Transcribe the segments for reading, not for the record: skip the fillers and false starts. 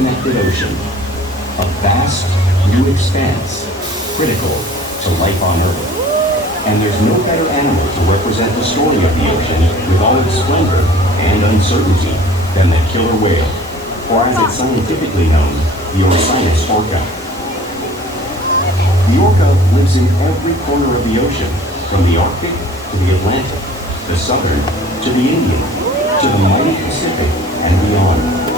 interconnected ocean, a vast new expanse critical to life on Earth. And there's no better animal to represent the story of the ocean with all its splendor and uncertainty than the killer whale, or as it's scientifically known, the Orca. The orca lives in every corner of the ocean, from the Arctic to the Atlantic, the Southern to the Indian, to the mighty Pacific and beyond.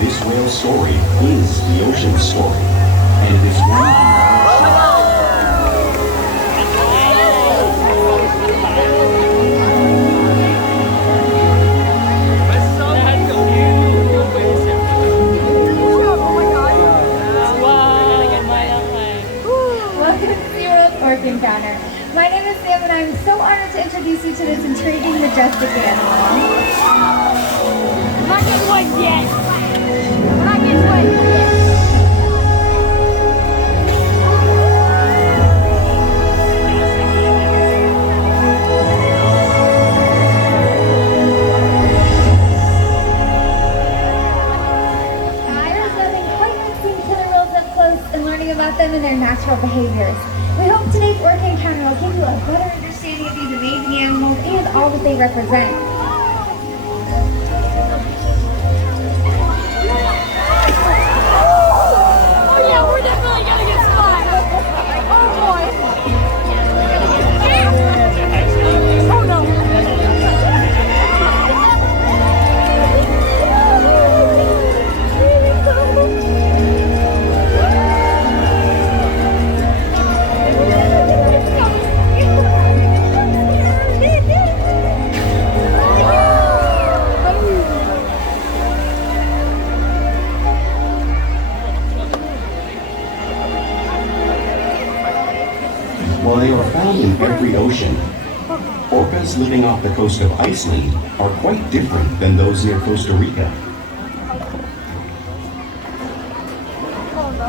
This whale story is the ocean story, and it is one Welcome to SeaWorld Orca Encounter. My name is Sam and I'm so honored to introduce you to this intriguing, majestic animal. I'm not getting one yet. I'm not getting one yet. There's nothing quite like seeing killer whales up close and learning about them and their natural behaviors. We hope today's Orca Encounter will give you a better understanding of these amazing animals and all that they represent. While they are found in every ocean, orcas living off the coast of Iceland are quite different than those near Costa Rica.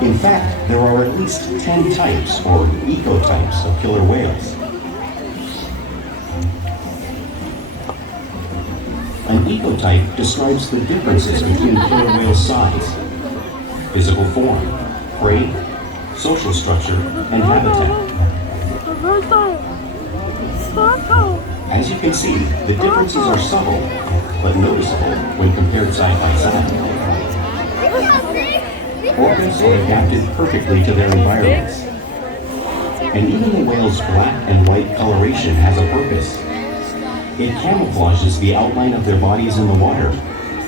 In fact, there are at least 10 types or ecotypes of killer whales. An ecotype describes the differences between killer whale size, physical form, prey, social structure, and habitat. As you can see, the differences are subtle, but noticeable when compared side by side. Orcas are adapted perfectly to their environments. And even the whale's black and white coloration has a purpose. It camouflages the outline of their bodies in the water,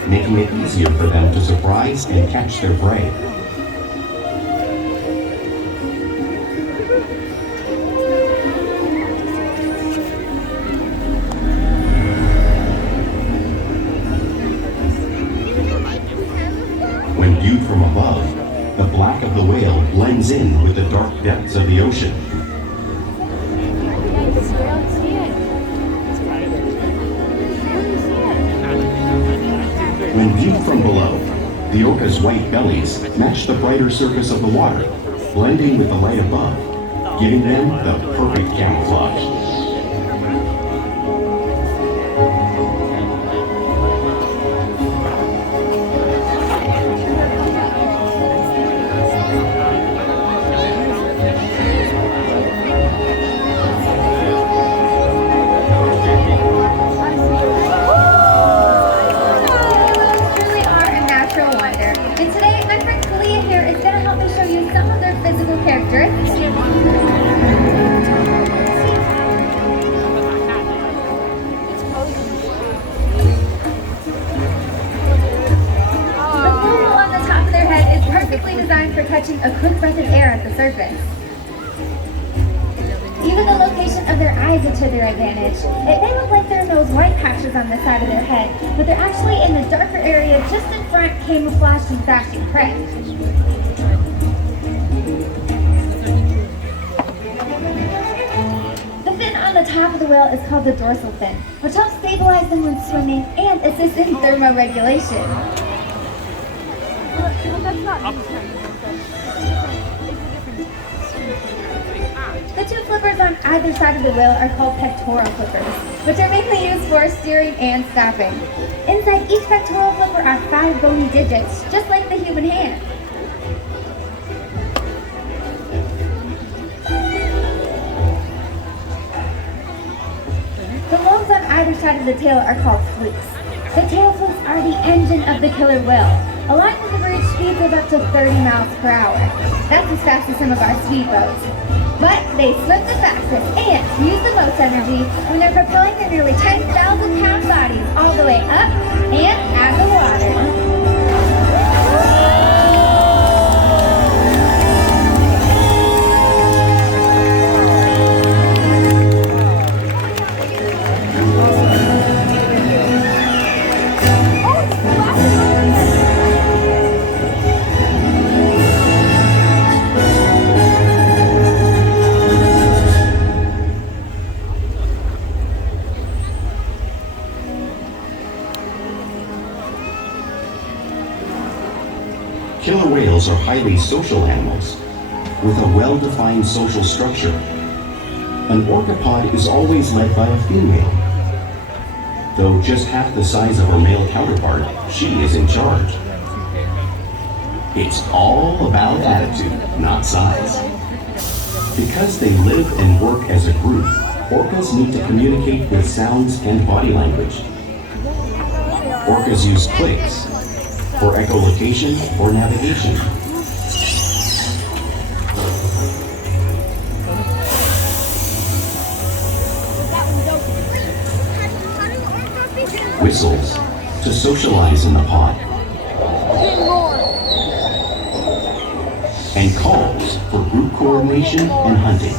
making it easier for them to surprise and catch their prey. When viewed from above, the black of the whale blends in with the dark depths of the ocean. When viewed from below, the orca's white bellies match the brighter surface of the water, blending with the light above, giving them the perfect camouflage. Designed for catching a quick breath of air at the surface. Even the location of their eyes is to their advantage. It may look like there are those white patches on the side of their head, but they're actually in the darker area just in front, camouflaged and fasting prey. The fin on the top of the whale is called the dorsal fin, which helps stabilize them when swimming and assists in thermoregulation. Well, that's not. either side of the whale are called pectoral flippers, which are mainly used for steering and stopping. Inside each pectoral flipper are 5 bony digits, just like the human hand. The lobes on either side of the tail are called flukes. The tail flukes are the engine of the killer whale, allowing them to reach speeds of up to 30 miles per hour. That's as fast as some of our speedboats. But they swim the fastest and use the most energy when they're propelling their nearly 10,000-pound bodies all the way up and out of the water. Killer whales are highly social animals with a well-defined social structure. An orca pod is always led by a female. Though just half the size of her male counterpart, she is in charge. It's all about attitude, not size. Because they live and work as a group, orcas need to communicate with sounds and body language. Orcas use clicks for echolocation or navigation. Whistles to socialize in the pod. And calls for group coordination and hunting.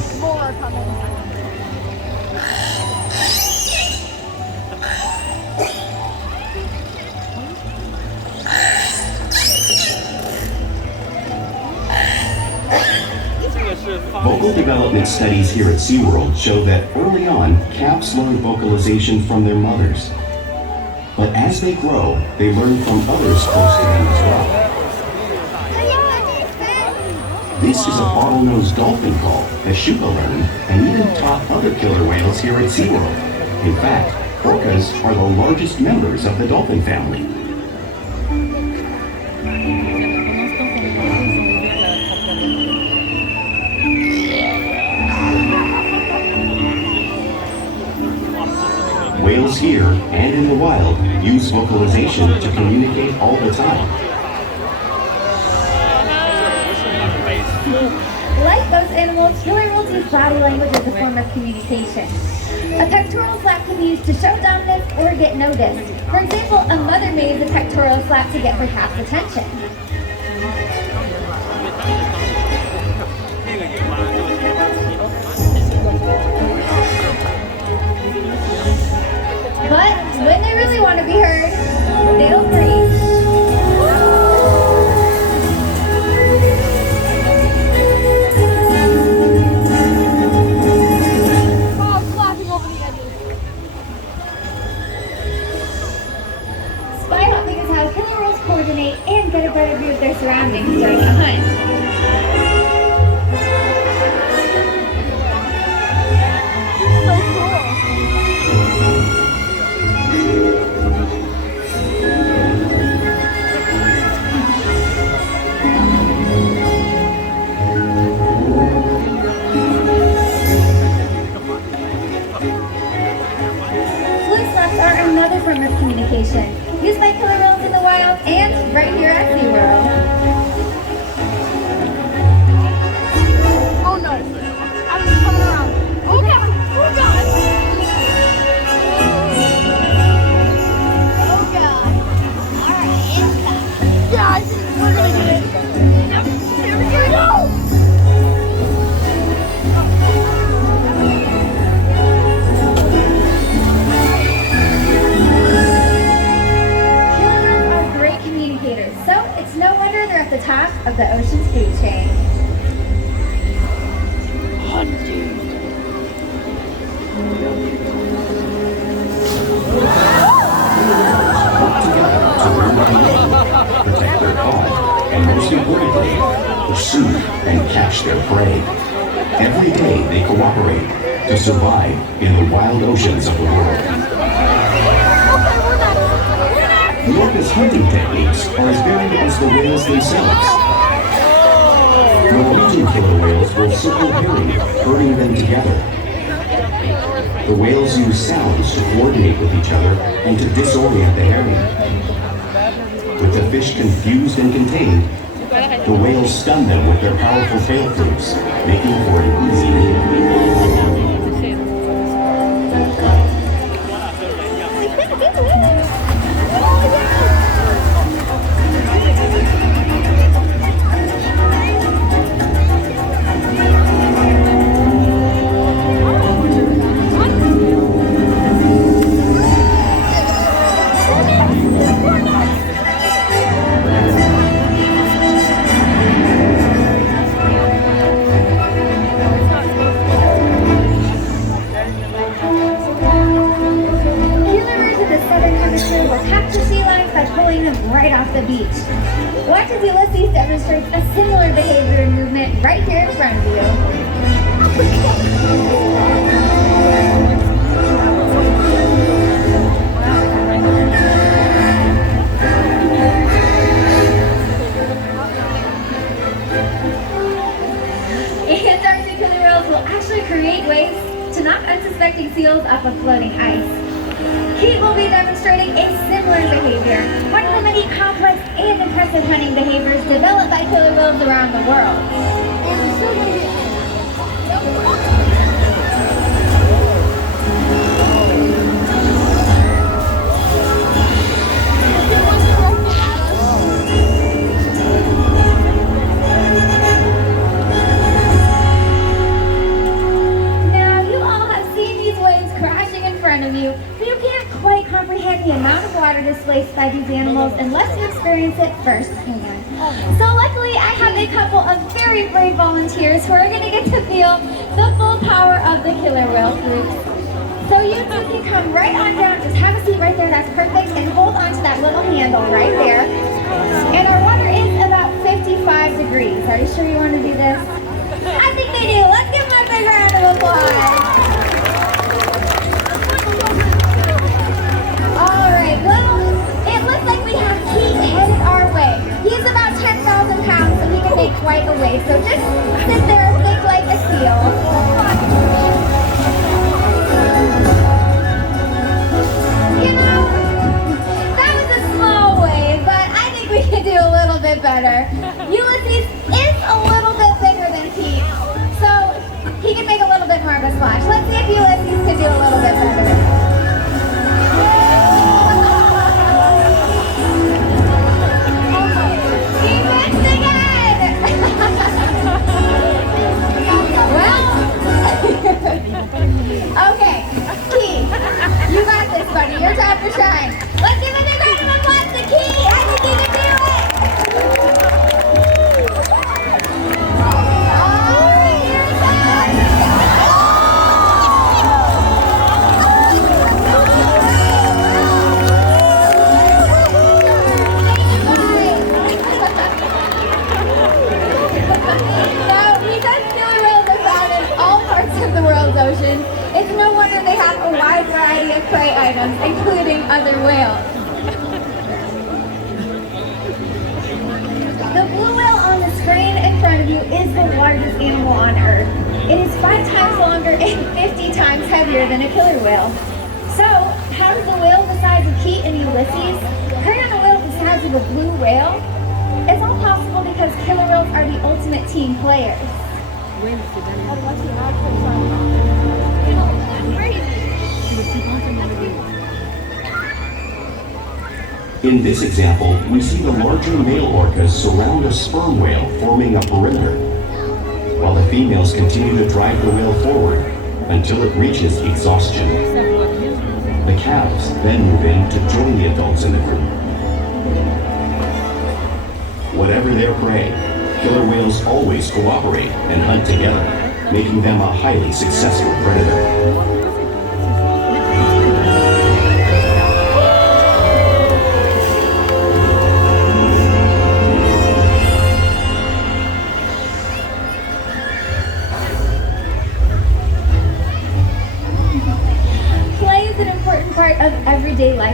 Vocal development studies here at SeaWorld show that early on, calves learn vocalization from their mothers. But as they grow, they learn from others close to them as well. This is a bottlenose dolphin call that Shuka learned and even taught other killer whales here at SeaWorld. In fact, orcas are the largest members of the dolphin family. Whales here and in the wild use vocalization to communicate all the time. Like those animals, killer whales use body language as a form of communication. A pectoral flap can be used to show dominance or get noticed. For example, a mother may use a pectoral flap to get her calf's attention. But when they really want to be heard, they'll breathe. Spy hopping is how killer whales coordinate and get a better view of their surroundings during a hunt. Another form of communication, used by killer whales in the wild and right here at SeaWorld. Oh no! I'm coming around. Oh god! Oh god! Oh god! Alright, it's time. Yeah, I think we're gonna do it. Yep, here we go! So it's no wonder they're at the top of the ocean's food chain. Hunting. Work together to learn to eat, protect their pod, and most importantly, pursue and catch their prey. Every day they cooperate to survive in the wild oceans of the world. The orca's hunting techniques are as varied as the whales themselves. Norwegian killer whales will circle herring, herding them together. The whales use sounds to coordinate with each other and to disorient the herring. With the fish confused and contained, the whales stun them with their powerful tail flukes, making for an easy meal. will capture sea lions by pulling them right off the beach. Watch as Ulysses demonstrates a similar behavior and movement right here in front of you. Antarctic killer whales will actually create waves to knock unsuspecting seals off of floating ice. Keith will be demonstrating a similar behavior, one of the many complex and impressive hunting behaviors developed by killer whales around the world. Now, you all have seen these waves crashing in front of you, but you can't quite comprehend the amount of water displaced by these animals unless you experience it firsthand. So luckily, I have a couple of very brave volunteers who are going to get to feel the full power of the killer whale flukes. So you two can come right on down, just have a seat right there, that's perfect, and hold on to that little handle right there. And our water is about 55 degrees. Are you sure you want to do this? I think they do. Let's give them a big round of applause. Alright, well, it looks like we have Keith headed our way. He's about 10,000 pounds, so he can make quite a wave. So just sit there and think like a seal. You know, that was a small wave, but I think we can do a little bit better. Ulysses is a little bit bigger than Keith, so he can make a little bit more of a splash. Let's see if Ulysses can do a little bit better. Okay, Keith, you got this, buddy. Your time to shine. Let's give a big round of applause to Keith. I think he can do it. All right, here it So, because killer whales are found in all parts of the world's oceans, it's no wonder they have a wide variety of prey items, including other whales. The blue whale on the screen in front of you is the largest animal on Earth. It is 5 times longer and 50 times heavier than a killer whale. So, how does a whale the size of Keith and Ulysses carry on a whale the size of a blue whale? It's all possible because killer whales are the ultimate team players. In this example, we see the larger male orcas surround a sperm whale, forming a perimeter, while the females continue to drive the whale forward until it reaches exhaustion. The calves then move in to join the adults in the group. Whatever their prey, killer whales always cooperate and hunt together, making them a highly successful predator.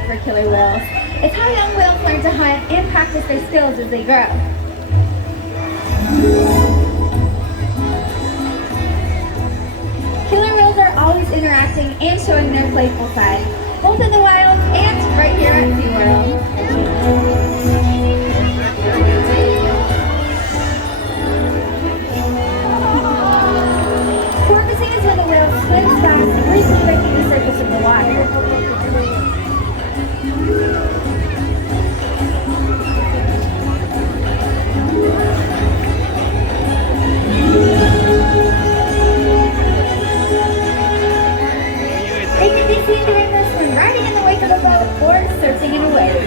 for killer whales. It's how young whales learn to hunt and practice their skills as they grow. Killer whales are always interacting and showing their playful side, both in the wild and right here at SeaWorld. Porpoising is when the whale swims fast, briefly breaking the surface of the water. They can be seen doing this when riding in the wake of a boat or surfing in a wave.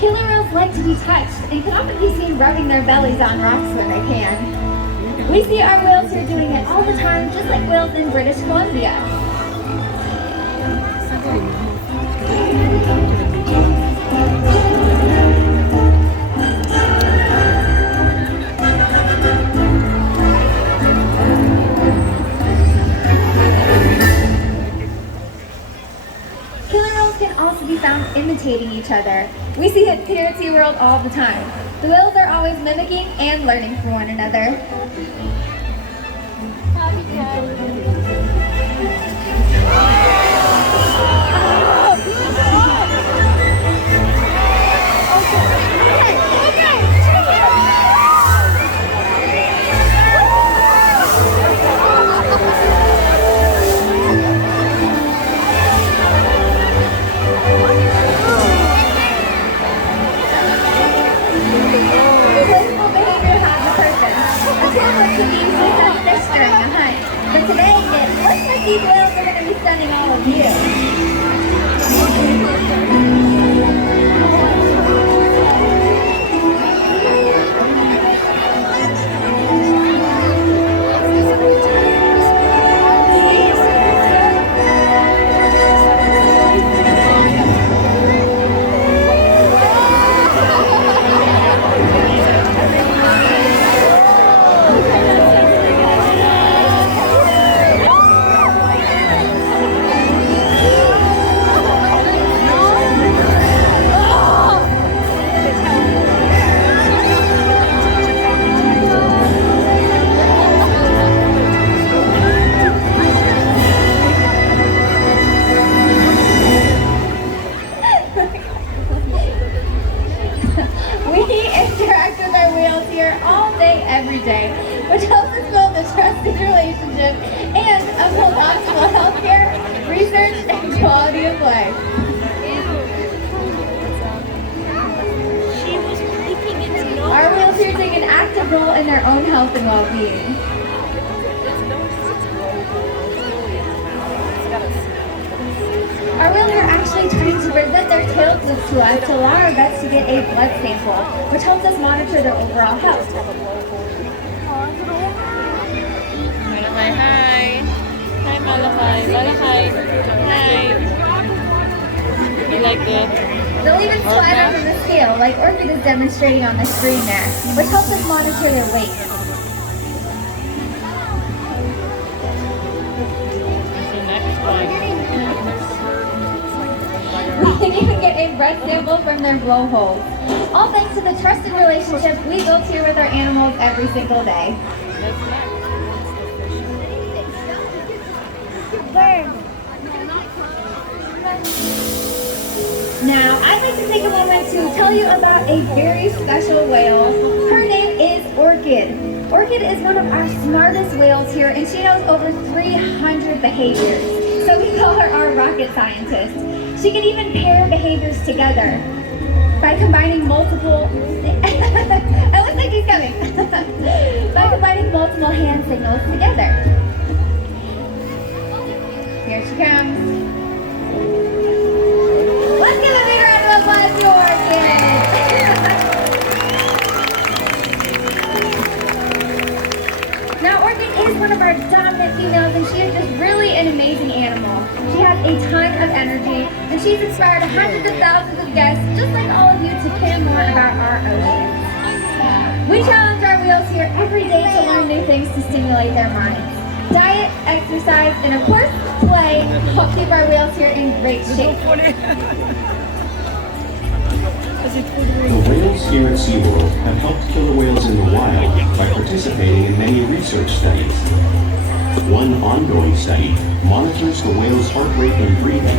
Killer whales like to be touched and can often be seen rubbing their bellies on rocks when they can. We see our whales here doing it all the time, just like whales in British Columbia. Killer whales can also be found imitating each other. We see it here at SeaWorld all the time. The whales are always mimicking and learning from one another. Playful behavior has a purpose. A camera can be used to set fish during a hunt. But today, it looks like these whales are going to be stunning all of you. Every day, which helps us build a trusted relationship and uphold optimal healthcare, research, and quality of life. Our whales here take an active role in their own health and well-being. Our whales are actually trying to present their tail clips to us to allow our vets to get a blood sample, which helps us monitor their overall health. Malakay, hi. Hi, Malakay. Malakay. Hi. You like it? They'll even slide Orca? under the scale, like Orca is demonstrating on the screen there, which helps us monitor their weight. The next one. We can even get a breath sample from their blowholes. All thanks to the trusted relationship we build here with our animals every single day. That's next. Now, I'd like to take a moment to tell you about a very special whale. Her name is Orchid. Orchid is one of our smartest whales here, and she knows over 300 behaviors. So we call her our rocket scientist. She can even pair behaviors together by combining multiple... It looks like he's coming. By combining multiple hand signals together. Here she comes. Let's give a big round of applause to Orchid. Now, Orchid is one of our dominant females, and she is just really an amazing animal. She has a ton of energy, and she's inspired hundreds of thousands of guests, just like all of you, to care more about our oceans. We challenge our whales here every day to learn new things to stimulate their minds. Diet, exercise, and of course, play help keep our whales here in great shape. The whales here at SeaWorld have helped killer whales in the wild by participating in many research studies. One ongoing study monitors the whale's heart rate and breathing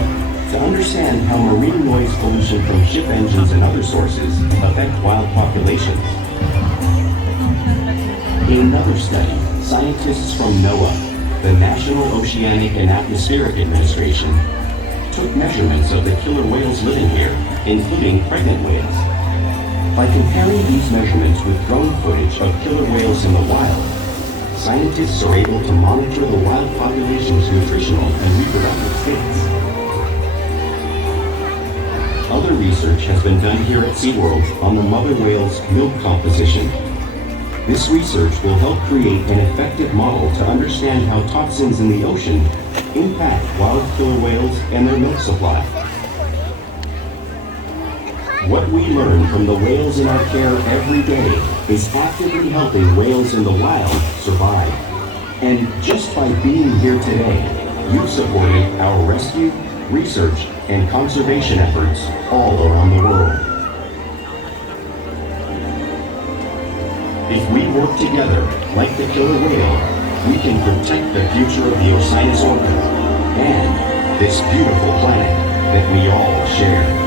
to understand how marine noise pollution from ship engines and other sources affect wild populations. In another study, scientists from NOAA, the National Oceanic and Atmospheric Administration, took measurements of the killer whales living here, including pregnant whales. By comparing these measurements with drone footage of killer whales in the wild, scientists are able to monitor the wild population's nutritional and reproductive states. Other research has been done here at SeaWorld on the mother whale's milk composition. This research will help create an effective model to understand how toxins in the ocean impact wild killer whales and their milk supply. What we learn from the whales in our care every day is actively helping whales in the wild survive. And just by being here today, you've supported our rescue, research, and conservation efforts all around the world. If we work together, like the killer whale, we can protect the future of the Orca and this beautiful planet that we all share.